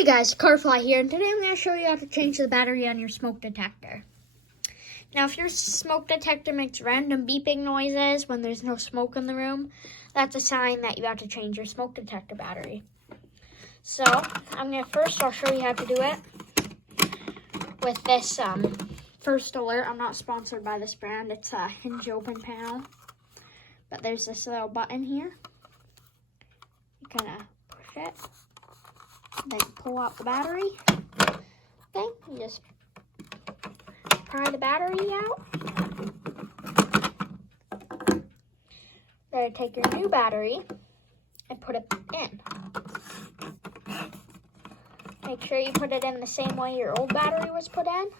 Hey guys, Carfly here, and today I'm going to show you how to change the battery on your smoke detector. Now, if your smoke detector makes random beeping noises when there's no smoke in the room, that's a sign that you have to change your smoke detector battery. So, I'll show you how to do it with this first alert. I'm not sponsored by this brand. It's a hinge open panel. But there's this little button here. You kind of push it. Then pull out the battery. Okay, you just pry the battery out. Then take your new battery and put it in. Make sure you put it in the same way your old battery was put in.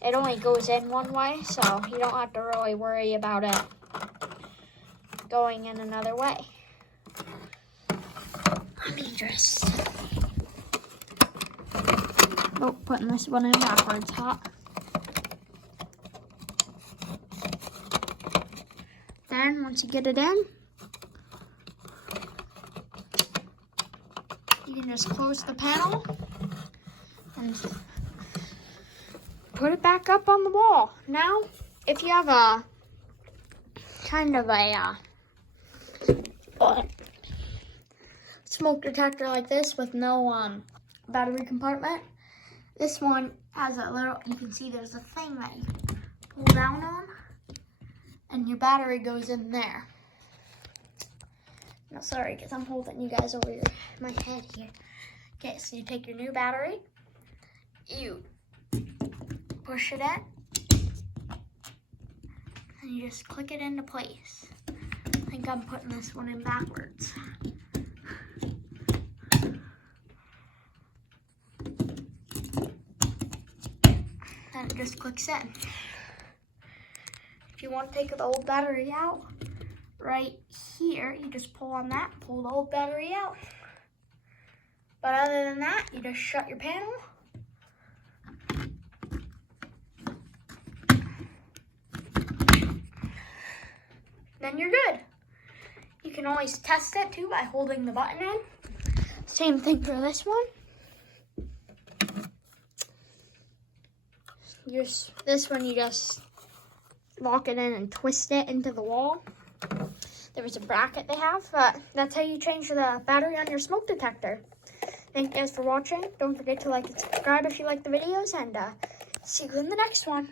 It only goes in one way, so you don't have to really worry about it going in another way. Let me just... Oh, putting this one in backwards, hot. Then, once you get it in, you can just close the panel and put it back up on the wall. Now, if you have a kind of a smoke detector like this with no battery compartment, this one has a little, you can see there's a thing that you pull down on, and your battery goes in there. No, sorry, because I'm holding you guys over my head here. Okay, so you take your new battery, you push it in, and you just click it into place. I think I'm putting this one in backwards. Then it just clicks in. If you want to take the old battery out, right here, you just pull on that, pull the old battery out. But other than that, you just shut your panel. Then you're good. You can always test it too by holding the button in. Same thing for this one. This one you just lock it in and twist it into the wall. There's a bracket they have, but that's how you change the battery on your smoke detector. Thank you guys for watching. Don't forget to like and subscribe if you like the videos, and see you in the next one.